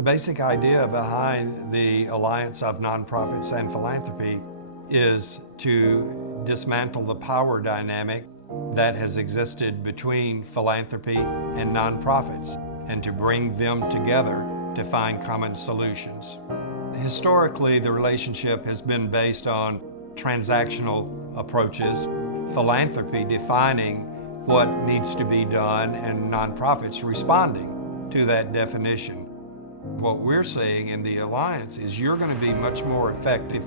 The basic idea behind the Alliance of Nonprofits and Philanthropy is to dismantle the power dynamic that has existed between philanthropy and nonprofits and to bring them together to find common solutions. Historically, the relationship has been based on transactional approaches, philanthropy defining what needs to be done and nonprofits responding to that definition. What we're seeing in the Alliance is you're going to be much more effective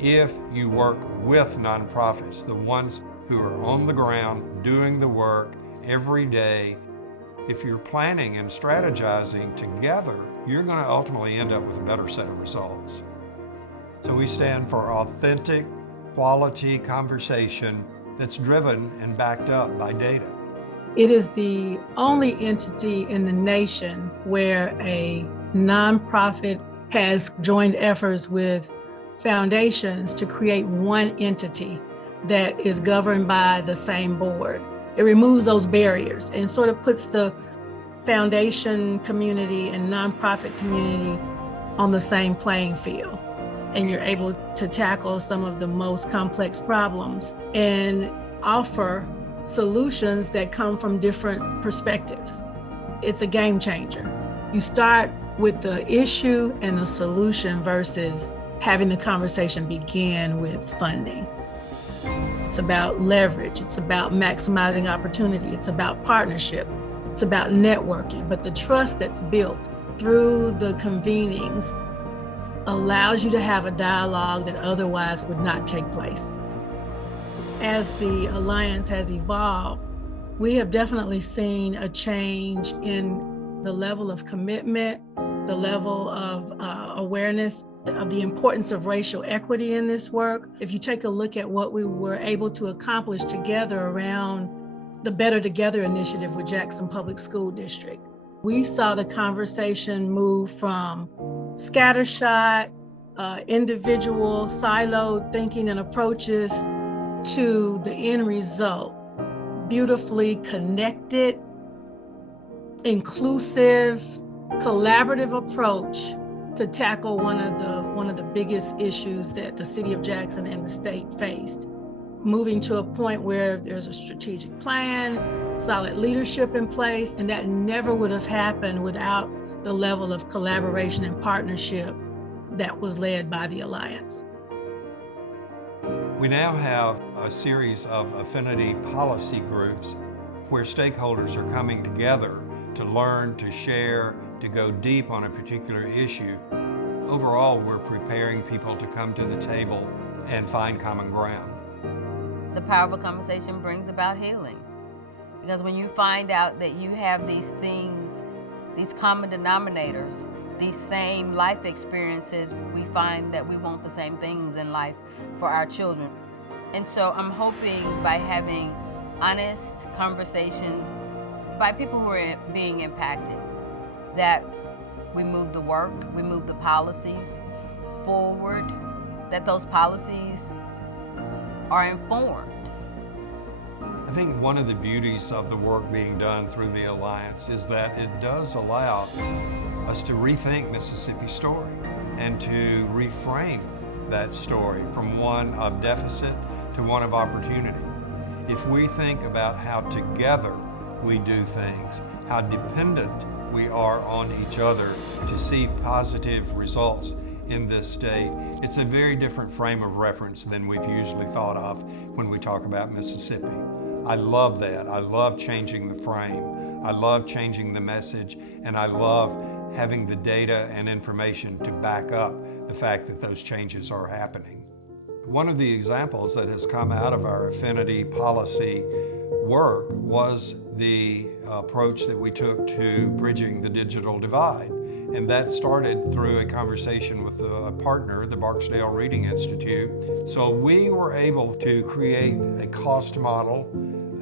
if you work with nonprofits, the ones who are on the ground doing the work every day. If you're planning and strategizing together, you're going to ultimately end up with a better set of results. So we stand for authentic, quality conversation that's driven and backed up by data. It is the only entity in the nation where a nonprofit has joined efforts with foundations to create one entity that is governed by the same board. It removes those barriers and sort of puts the foundation community and nonprofit community on the same playing field. And you're able to tackle some of the most complex problems and offer solutions that come from different perspectives. It's a game changer. You start with the issue and the solution versus having the conversation begin with funding. It's about leverage. It's about maximizing opportunity. It's about partnership. It's about networking. But the trust that's built through the convenings allows you to have a dialogue that otherwise would not take place. As the Alliance has evolved, we have definitely seen a change in the level of commitment, the level of awareness of the importance of racial equity in this work. If you take a look at what we were able to accomplish together around the Better Together initiative with Jackson Public School District, we saw the conversation move from scattershot, individual, siloed thinking and approaches to the end result, beautifully connected, inclusive, collaborative approach to tackle one of the biggest issues that the city of Jackson and the state faced. Moving to a point where there's a strategic plan, solid leadership in place, and that never would have happened without the level of collaboration and partnership that was led by the Alliance. We now have a series of affinity policy groups where stakeholders are coming together to learn, to share, to go deep on a particular issue. Overall, we're preparing people to come to the table and find common ground. The power of a conversation brings about healing. Because when you find out that you have these things, these common denominators, these same life experiences, we find that we want the same things in life for our children. And so I'm hoping by having honest conversations by people who are being impacted, that we move the work, we move the policies forward, that those policies are informed. I think one of the beauties of the work being done through the Alliance is that it does allow us to rethink Mississippi's story and to reframe that story from one of deficit to one of opportunity. If we think about how together we do things, how dependent we are on each other to see positive results in this state, it's a very different frame of reference than we've usually thought of when we talk about Mississippi. I love that. I love changing the frame. I love changing the message, and I love having the data and information to back up the fact that those changes are happening. One of the examples that has come out of our affinity policy work was the approach that we took to bridging the digital divide. And that started through a conversation with a partner, the Barksdale Reading Institute. So we were able to create a cost model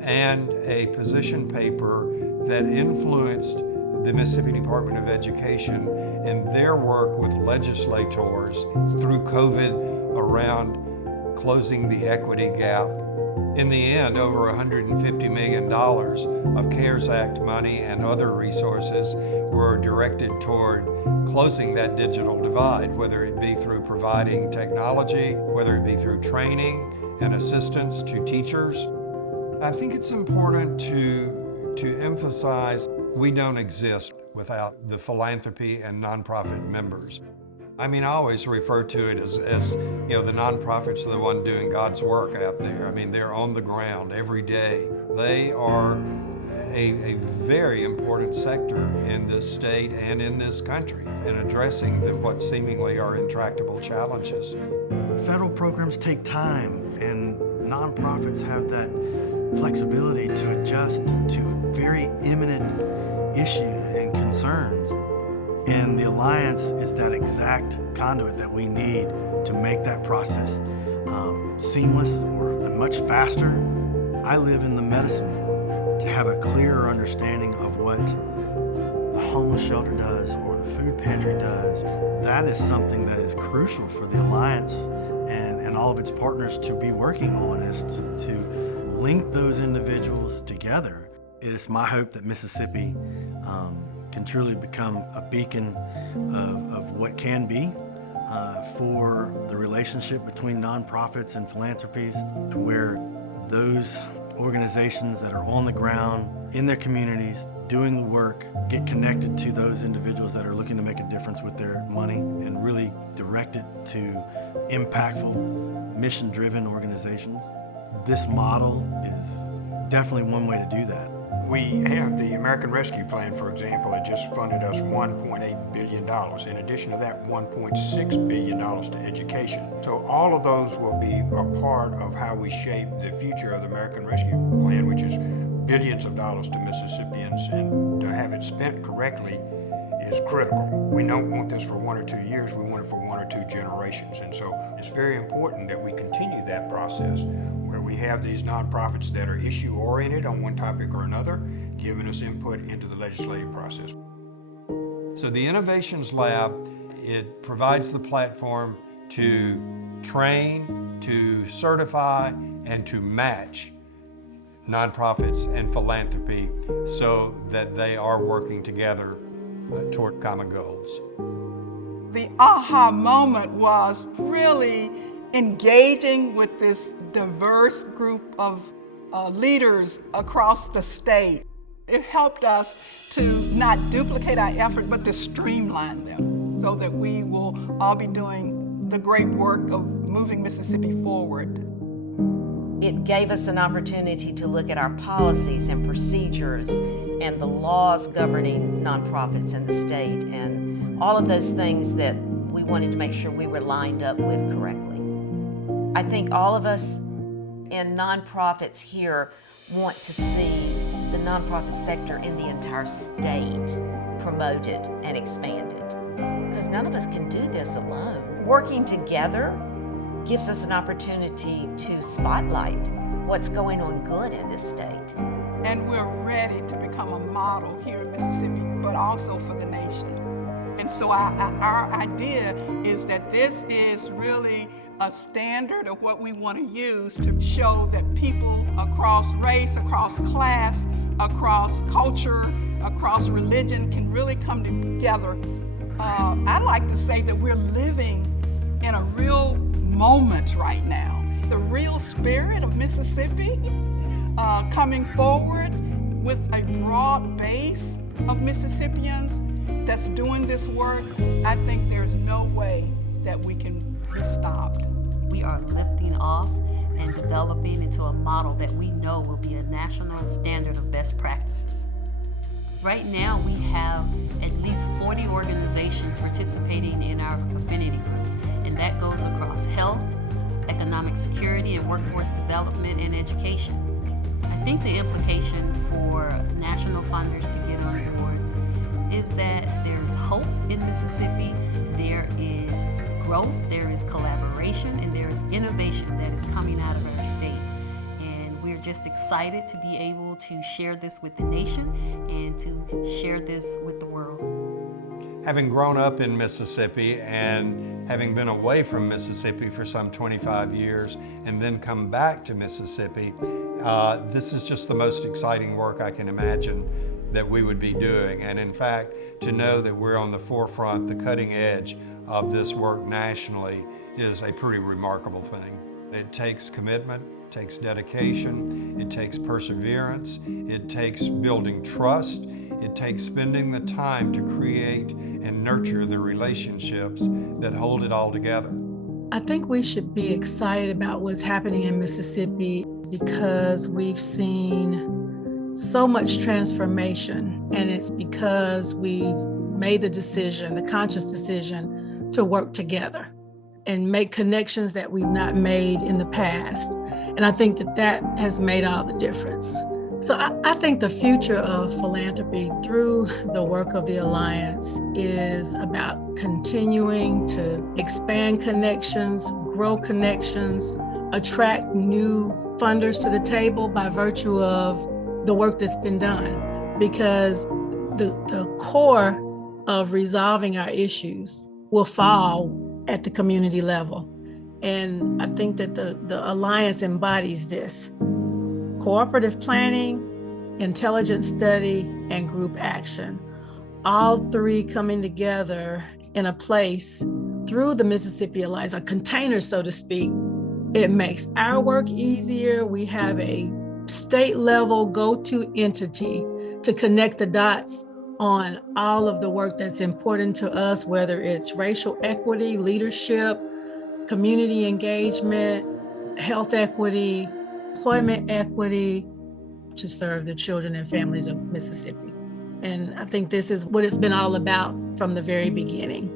and a position paper that influenced the Mississippi Department of Education and their work with legislators through COVID around closing the equity gap In the end, over $150 million of CARES Act money and other resources were directed toward closing that digital divide, whether it be through providing technology, whether it be through training and assistance to teachers. I think it's important to emphasize we don't exist without the philanthropy and nonprofit members. I mean, I always refer to it as the nonprofits are the one doing God's work out there. I mean, they're on the ground every day. They are a very important sector in this state and in this country in addressing what seemingly are intractable challenges. Federal programs take time, and nonprofits have that flexibility to adjust to very imminent issues and concerns. And the Alliance is that exact conduit that we need to make that process seamless or much faster. I live in the medicine world. To have a clearer understanding of what the homeless shelter does or the food pantry does, that is something that is crucial for the Alliance and all of its partners to be working on, is to link those individuals together. It is my hope that Mississippi can truly become a beacon of what can be for the relationship between nonprofits and philanthropies, to where those organizations that are on the ground in their communities doing the work get connected to those individuals that are looking to make a difference with their money and really direct it to impactful, mission-driven organizations. This model is definitely one way to do that. We have the American Rescue Plan, for example, that just funded us $1.8 billion. In addition to that, $1.6 billion to education. So all of those will be a part of how we shape the future of the American Rescue Plan, which is billions of dollars to Mississippians, and to have it spent correctly is critical. We don't want this for 1 or 2 years, we want it for 1 or 2 generations. And so it's very important that we continue that process, where we have these nonprofits that are issue-oriented on one topic or another, giving us input into the legislative process. So the Innovations Lab, it provides the platform to train, to certify, and to match nonprofits and philanthropy so that they are working together toward common goals. The aha moment was really engaging with this diverse group of leaders across the state. It helped us to not duplicate our effort, but to streamline them so that we will all be doing the great work of moving Mississippi forward. It gave us an opportunity to look at our policies and procedures and the laws governing nonprofits in the state, and all of those things that we wanted to make sure we were lined up with correctly. I think all of us in nonprofits here want to see the nonprofit sector in the entire state promoted and expanded, because none of us can do this alone. Working together gives us an opportunity to spotlight what's going on good in this state. And we're ready to become a model here in Mississippi, but also for the nation. And so our idea is that this is really a standard of what we want to use to show that people across race, across class, across culture, across religion can really come together. I like to say that we're living in a real moment right now. The real spirit of Mississippi coming forward with a broad base of Mississippians that's doing this work. I think there's no way that we can be stopped. We are lifting off and developing into a model that we know will be a national standard of best practices. Right now, we have at least 40 organizations participating in our affinity groups, and that goes across health, economic security, and workforce development and education. I think the implication for national funders to get on board is that there's hope in Mississippi, there is growth, there is collaboration, and there is innovation that is coming out of our state. And we're just excited to be able to share this with the nation and to share this with the world. Having grown up in Mississippi and having been away from Mississippi for some 25 years and then come back to Mississippi, this is just the most exciting work I can imagine that we would be doing. And in fact, to know that we're on the forefront, the cutting edge of this work nationally is a pretty remarkable thing. It takes commitment, it takes dedication, it takes perseverance, it takes building trust, it takes spending the time to create and nurture the relationships that hold it all together. I think we should be excited about what's happening in Mississippi because we've seen so much transformation, and it's because we've made the decision, the conscious decision, to work together and make connections that we've not made in the past. And I think that has made all the difference. So I think the future of philanthropy through the work of the Alliance is about continuing to expand connections, grow connections, attract new funders to the table by virtue of the work that's been done. Because the core of resolving our issues will fall at the community level. And I think that the Alliance embodies this. Cooperative planning, intelligent study, and group action. All three coming together in a place through the Mississippi Alliance, a container, so to speak. It makes our work easier. We have a state level go-to entity to connect the dots on all of the work that's important to us, whether it's racial equity, leadership, community engagement, health equity, employment equity, to serve the children and families of Mississippi. And I think this is what it's been all about from the very beginning.